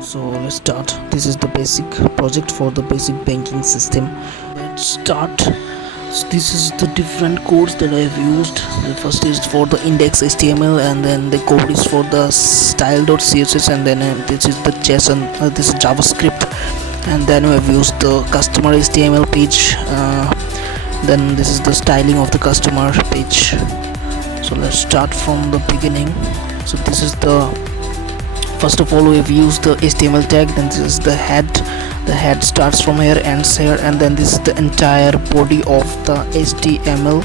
So let's start. This is the basic project for the basic banking system. Let's start. So this is the different codes that I have used. The first is for the index HTML, and then the code is for the style.css, and then this is the JSON. This is JavaScript, and then we have used the customer HTML page. Then this is the styling of the customer page. So let's start from the beginning. So this is the first of all we have used the HTML tag. Then this is the head starts from here, ends here, and then this is the entire body of the HTML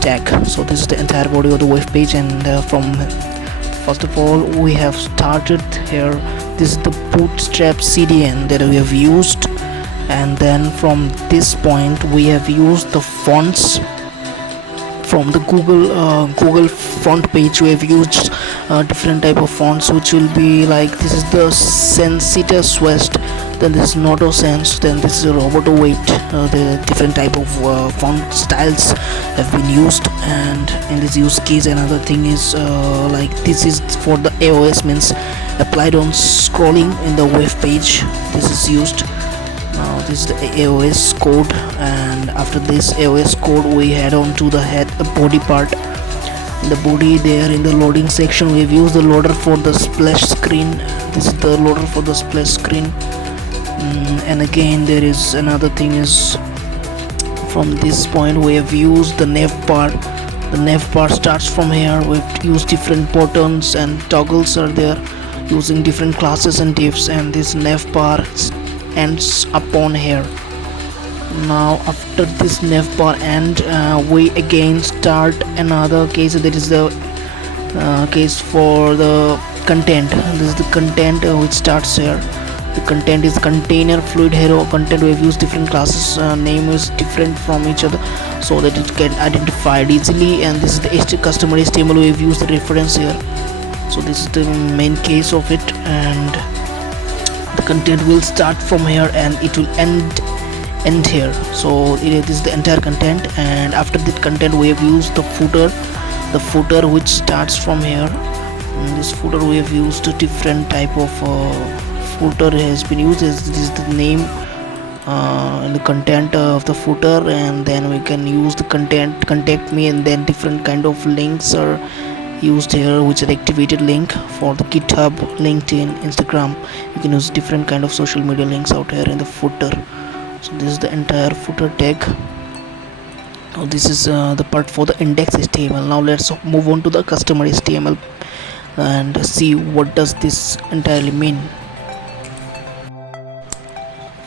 tag. So this is the entire body of the web page, and from first of all we have started here. This is the bootstrap CDN that we have used, and then from this point we have used the fonts from the Google front page. We have used different type of fonts, which will be like, this is the Sensitas West, then this is Noto Sense, then this is Roberto Weight. The different type of font styles have been used, and in this use case another thing is like, this is for the AOS, means applied on scrolling in the web page. This is used. Now this is the AOS code, and after this AOS code we head on to the body part. In the body, there in the loading section, we have used the loader for the splash screen. This is the loader for the splash screen. And again there is another thing is, from this point we have used the nav bar. The nav bar starts from here. We've used different buttons and toggles are there using different classes and divs, and this nav bar ends upon here. Now after this nav bar end, we again start another case. That is the case for the content. This is the content which starts here. The content is container, fluid, hero content. We have used different classes, name is different from each other so that it can identified easily. And this is the customer HTML. We have used the reference here. So this is the main case of it, and the content will start from here and it will end here. So this is the entire content, and after that content we have used the footer which starts from here. In this footer we have used a different type of footer has been used. This is the name and the content of the footer, and then we can use the content, contact me, and then different kind of links are used here, which are activated link for the GitHub, LinkedIn, Instagram. You can use different kind of social media links out here in the footer. So this is the entire footer tag. Now this is the part for the index HTML. Now let's move on to the customer HTML and see what does this entirely mean.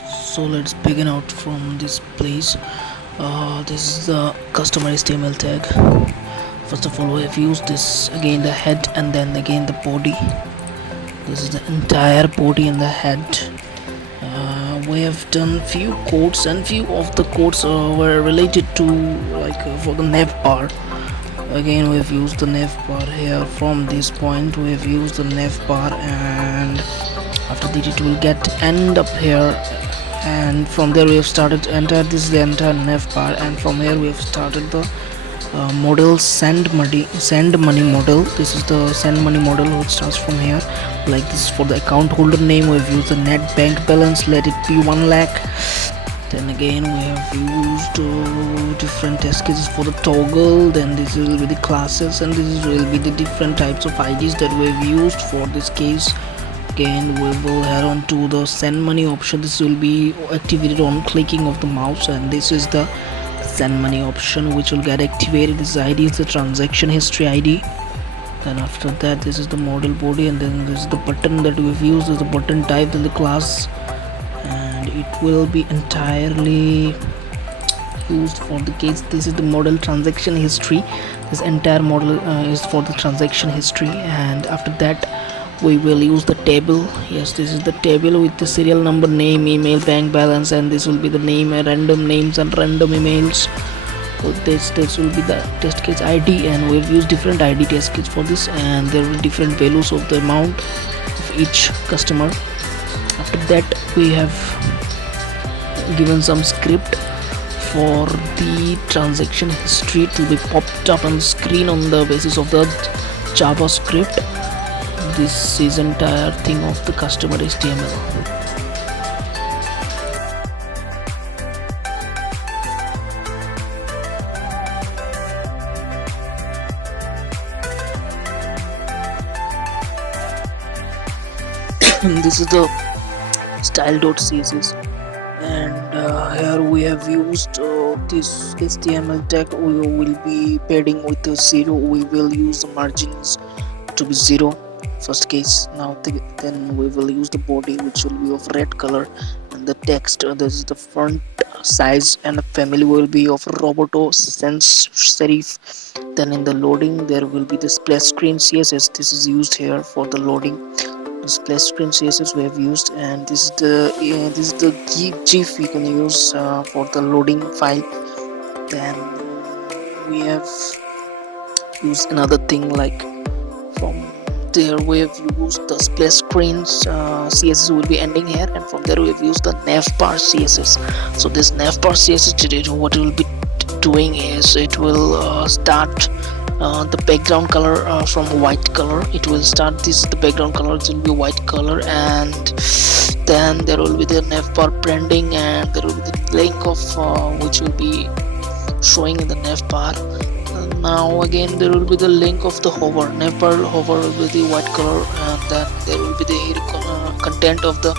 So let's begin out from this place. This is the customer HTML tag. First of all we have used this, again the head, and then again the body. This is the entire body and the head. We have done few codes, and few of the codes were related to like for the nav bar. Again we have used the nav bar here. From this point we have used the nav bar, and after that it will get end up here, and from there we have started enter. This is the entire nav bar, and from here we have started the model send money model. This is the send money model which starts from here. Like this, for the account holder name we have used the net bank balance, let it be 1 lakh. Then again we have used different test cases for the toggle. Then this will be the classes, and this will be the different types of IDs that we have used for this case. Again we will head on to the send money option. This will be activated on clicking of the mouse, and this is the send money option which will get activated. This ID is the transaction history ID. Then after that this is the model body, and then this is the button that we've used. Is the button type, then the class, and it will be entirely used for the case. This is the model transaction history. This entire model is for the transaction history, and after that we will use the table. Yes, this is the table with the serial number, name, email, bank balance, and this will be the name, random names and random emails. So this will be the test case ID, and we've used different ID test case for this, and there will be different values of the amount of each customer. After that we have given some script for the transaction history to be popped up on the screen on the basis of the JavaScript. This is entire thing of the customer HTML. This is the style.css, and here we have used this HTML tag. We will be padding with the 0. We will use the margins to be 0 first case. Now then we will use the body, which will be of red color, and the text, this is the font size, and the family will be of roboto sans serif. Then in the loading there will be the splash screen CSS. This is used here for the loading. The splash screen CSS we have used, and this is the GIF we can use for the loading file. Then we have used another thing, like from there we have used the splash screens CSS will be ending here, and from there we have used the navbar CSS. So this navbar CSS today, what it will be doing is it will start the background color from white color. It will start, this is the background color, it will be white color, and then there will be the navbar branding, and there will be the link of which will be showing in the navbar. Now again there will be the link of the hover. Navbar hover will be the white color, and then there will be the content of the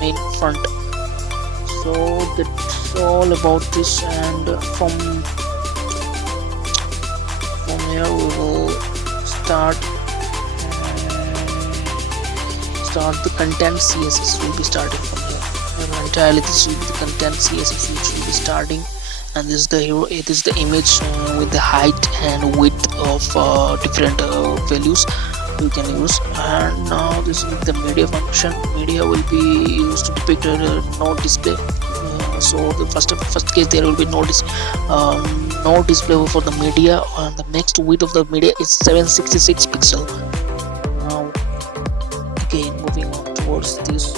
main front. So that's all about this, and from here we will start the content CSS. Will be starting from here, and entirely this will be the content CSS which will be starting. And this is the hero, it is the image with the height and width of different values we can use. And now this is the media function. Media will be used to depict no display. So the first case there will be no display for the media, and the next width of the media is 766 pixel. Now again moving on towards this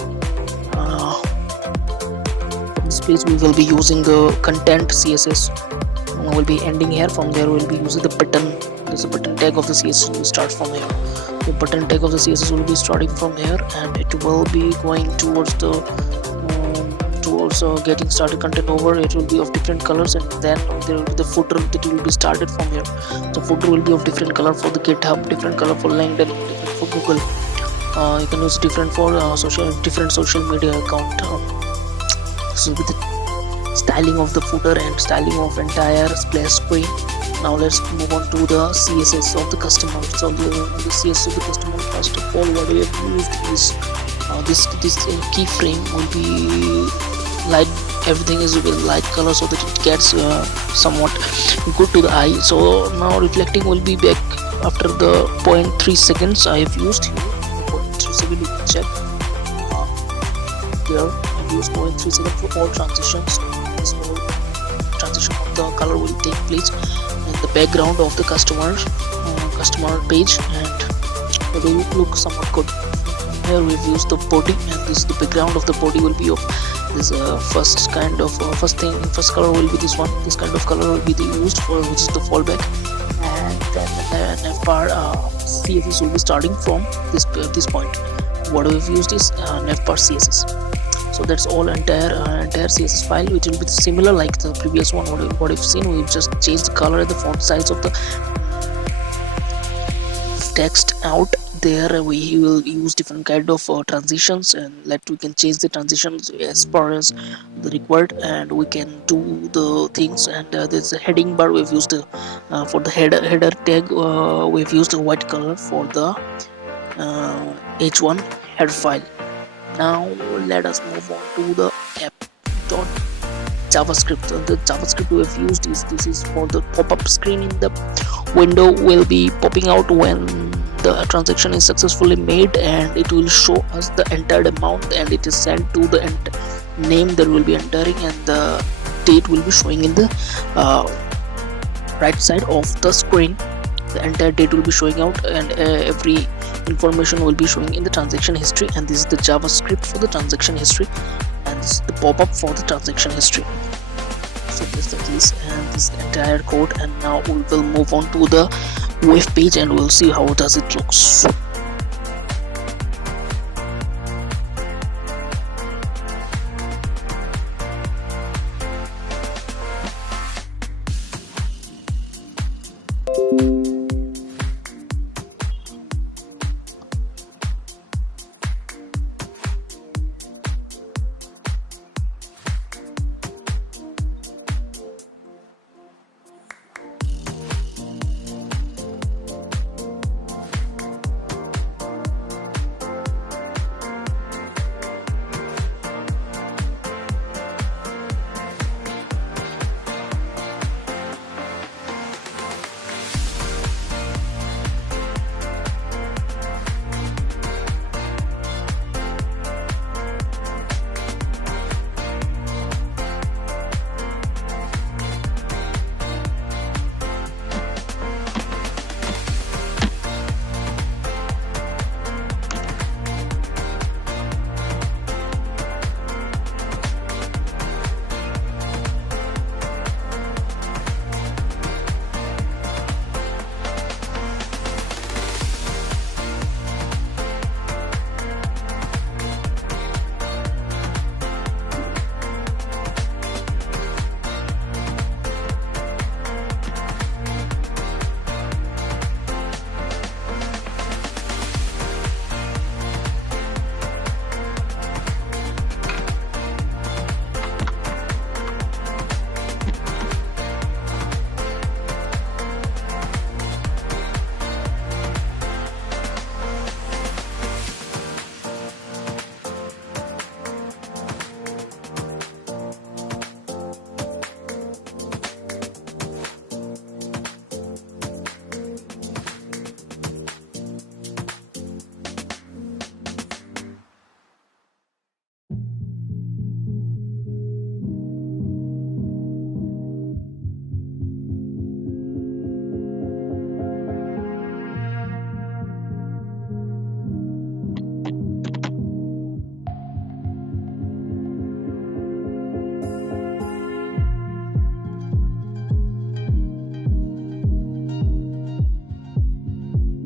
space, we will be using the content CSS. We will be ending here. From there we will be using the button. There's a button tag of the CSS will start from here. The button tag of the CSS will be starting from here, and it will be going towards the getting started content over. It will be of different colors, and then there will be the footer that will be started from here. The footer will be of different color for the GitHub, different color for LinkedIn, different for Google. You can use different for different social media account. This will be the styling of the footer and styling of entire splash screen. Now let's move on to the CSS of the customer. So the CSS of the customer, first of all, what we have used is this keyframe will be light. Everything is with light color so that it gets somewhat good to the eye. So now reflecting will be back after the 0.3 seconds I have used here. 0.3 seconds you can check here. Use 0.3 seconds for all transitions. This whole transition of the color will take place in the background of the customer page, and it will look somewhat good. Here we've used the body, and this is the background of the body will be of this first color will be this one. This kind of color will be used for, which is the fallback, and then the navbar CSS will be starting from this point. What we've used is navbar CSS. So that's all entire CSS file, which will be similar like the previous one. What we've seen, we've just changed the color and the font size of the text out. There we will use different kind of transitions, and we can change the transitions as far as the required, and we can do the things. And there's a heading bar. We've used for the header tag. We've used a white color for the h1 header file. Now let us move on to the app.javascript. The JavaScript we have used this is for the pop-up screen in the window will be popping out when the transaction is successfully made, and it will show us the entered amount, and it is sent to the name that will be entering, and the date will be showing in the right side of the screen. The entire date will be showing out, and every information will be showing in the transaction history. And this is the JavaScript for the transaction history, and this is the pop-up for the transaction history. So this is the case, and this is the entire code. And now we will move on to the web page and we'll see how does it looks.